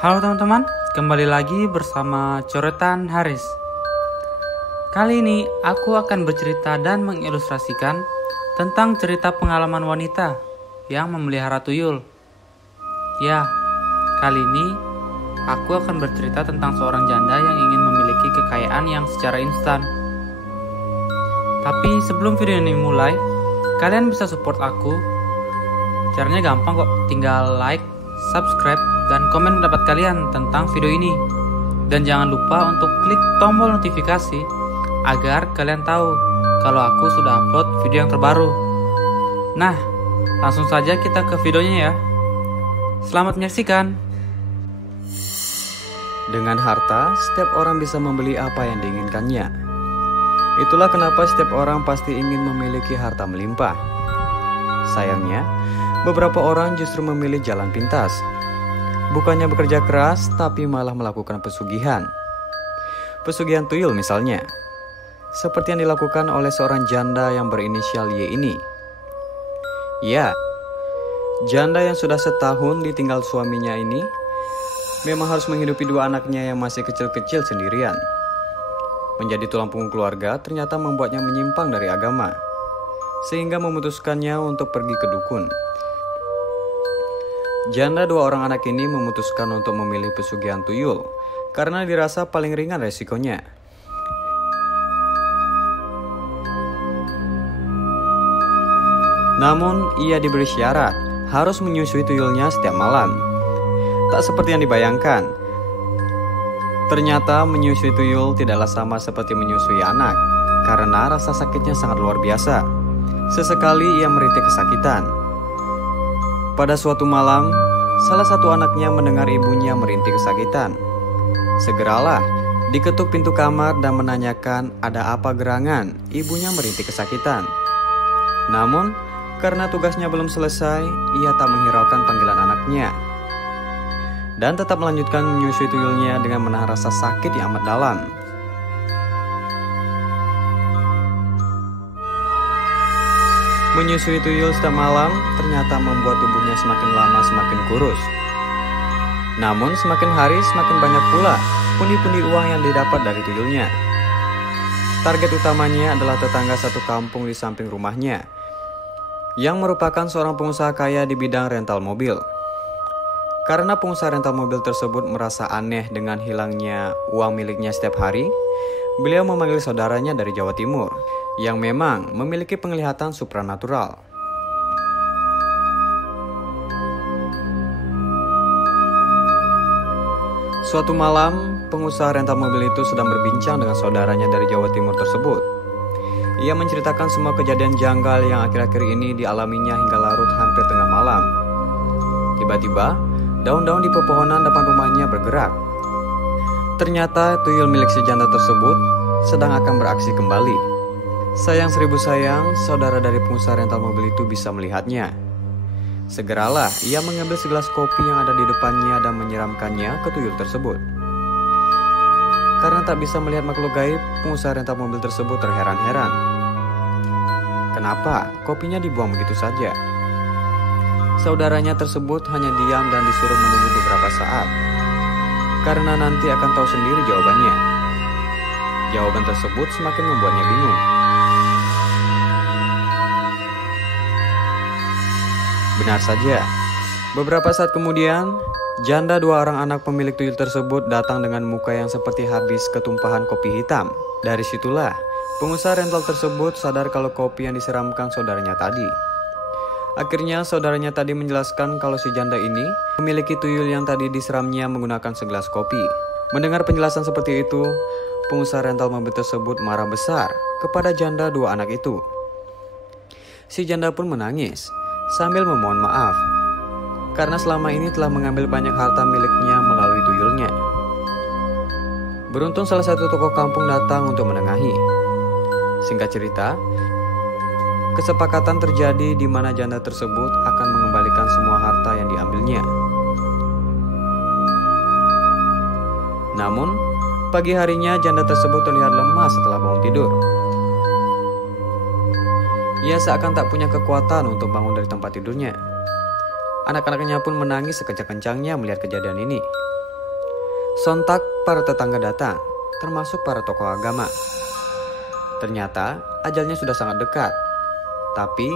Halo teman-teman, kembali lagi bersama Coretan Haris. Kali ini aku akan bercerita dan mengilustrasikan tentang cerita pengalaman wanita yang memelihara tuyul. Ya, kali ini aku akan bercerita tentang seorang janda yang ingin memiliki kekayaan yang secara instan. Tapi sebelum video ini mulai, kalian bisa support aku. Caranya gampang kok, tinggal like, subscribe, dan komen pendapat kalian tentang video ini. Dan jangan lupa untuk klik tombol notifikasi agar kalian tahu kalau aku sudah upload video yang terbaru. Nah, langsung saja kita ke videonya ya. Selamat menyaksikan. Dengan harta, setiap orang bisa membeli apa yang diinginkannya. Itulah kenapa setiap orang pasti ingin memiliki harta melimpah. Sayangnya, beberapa orang justru memilih jalan pintas. Bukannya bekerja keras, tapi malah melakukan pesugihan. Pesugihan tuyul misalnya. Seperti yang dilakukan oleh seorang janda yang berinisial Y ini. Ya, janda yang sudah setahun ditinggal suaminya ini memang harus menghidupi dua anaknya yang masih kecil-kecil sendirian. Menjadi tulang punggung keluarga ternyata membuatnya menyimpang dari agama, sehingga memutuskannya untuk pergi ke dukun. Janda dua orang anak ini memutuskan untuk memilih pesugihan tuyul karena dirasa paling ringan resikonya. Namun, ia diberi syarat harus menyusui tuyulnya setiap malam. Tak seperti yang dibayangkan. Ternyata menyusui tuyul tidaklah sama seperti menyusui anak karena rasa sakitnya sangat luar biasa. Sesekali ia merintih kesakitan. Pada suatu malam, salah satu anaknya mendengar ibunya merintih kesakitan. Segeralah diketuk pintu kamar dan menanyakan ada apa gerangan ibunya merintih kesakitan. Namun, karena tugasnya belum selesai, ia tak menghiraukan panggilan anaknya dan tetap melanjutkan menyusui tuyulnya dengan menahan rasa sakit yang amat dalam. Menyusui tuyul setiap malam ternyata membuat tubuhnya semakin lama semakin kurus. Namun semakin hari semakin banyak pula pundi-pundi uang yang didapat dari tuyulnya. Target utamanya adalah tetangga satu kampung di samping rumahnya, yang merupakan seorang pengusaha kaya di bidang rental mobil. Karena pengusaha rental mobil tersebut merasa aneh dengan hilangnya uang miliknya setiap hari, beliau memanggil saudaranya dari Jawa Timur yang memang memiliki penglihatan supranatural. Suatu malam, pengusaha rental mobil itu sedang berbincang dengan saudaranya dari Jawa Timur tersebut. Ia menceritakan semua kejadian janggal yang akhir-akhir ini dialaminya hingga larut hampir tengah malam. Tiba-tiba, daun-daun di pepohonan depan rumahnya bergerak. Ternyata tuyul milik si janda tersebut sedang akan beraksi kembali. Sayang seribu sayang, saudara dari pengusaha rental mobil itu bisa melihatnya. Segeralah ia mengambil segelas kopi yang ada di depannya dan menyiramkannya ke tuyul tersebut. Karena tak bisa melihat makhluk gaib, pengusaha rental mobil tersebut terheran-heran. Kenapa kopinya dibuang begitu saja? Saudaranya tersebut hanya diam dan disuruh menunggu beberapa saat, karena nanti akan tahu sendiri jawabannya. Jawaban tersebut semakin membuatnya bingung. Benar saja, beberapa saat kemudian, janda dua orang anak pemilik tuyul tersebut datang dengan muka yang seperti habis ketumpahan kopi hitam. Dari situlah, pengusaha rental tersebut sadar kalau kopi yang disiramkan saudaranya tadi. Akhirnya saudaranya tadi menjelaskan kalau si janda ini memiliki tuyul yang tadi disiramnya menggunakan segelas kopi. Mendengar penjelasan seperti itu, pengusaha rental mobil tersebut marah besar kepada janda dua anak itu. Si janda pun menangis sambil memohon maaf karena selama ini telah mengambil banyak harta miliknya melalui tuyulnya. Beruntung salah satu tokoh kampung datang untuk menengahi. Singkat cerita, kesepakatan terjadi di mana janda tersebut akan mengembalikan semua harta yang diambilnya. Namun, pagi harinya janda tersebut terlihat lemah setelah bangun tidur. Ia seakan tak punya kekuatan untuk bangun dari tempat tidurnya. Anak-anaknya pun menangis sekencang-kencangnya melihat kejadian ini. Sontak para tetangga datang, termasuk para tokoh agama. Ternyata ajalnya sudah sangat dekat. Tapi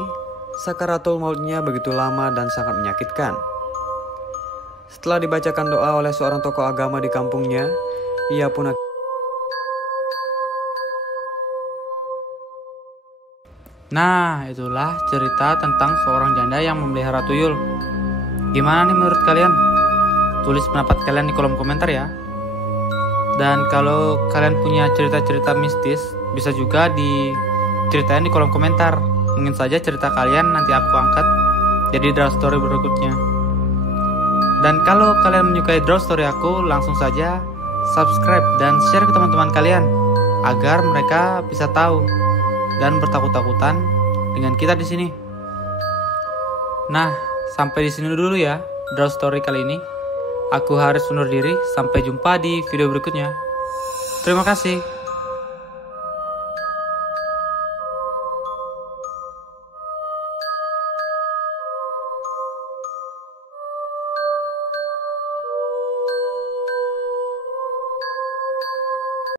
sakaratul mautnya begitu lama dan sangat menyakitkan. Setelah dibacakan doa oleh seorang tokoh agama di kampungnya, ia pun Nah, itulah cerita tentang seorang janda yang memelihara tuyul. Gimana nih menurut kalian? Tulis pendapat kalian di kolom komentar ya. Dan kalau kalian punya cerita-cerita mistis, bisa juga diceritain di kolom komentar. Mungkin saja cerita kalian nanti aku angkat jadi draw story berikutnya. Dan kalau kalian menyukai draw story aku, langsung saja subscribe dan share ke teman-teman kalian agar mereka bisa tahu dan bertakut-takutan dengan kita di sini. Nah, sampai di sini dulu ya draw story kali ini. Aku harus undur diri, sampai jumpa di video berikutnya. Terima kasih.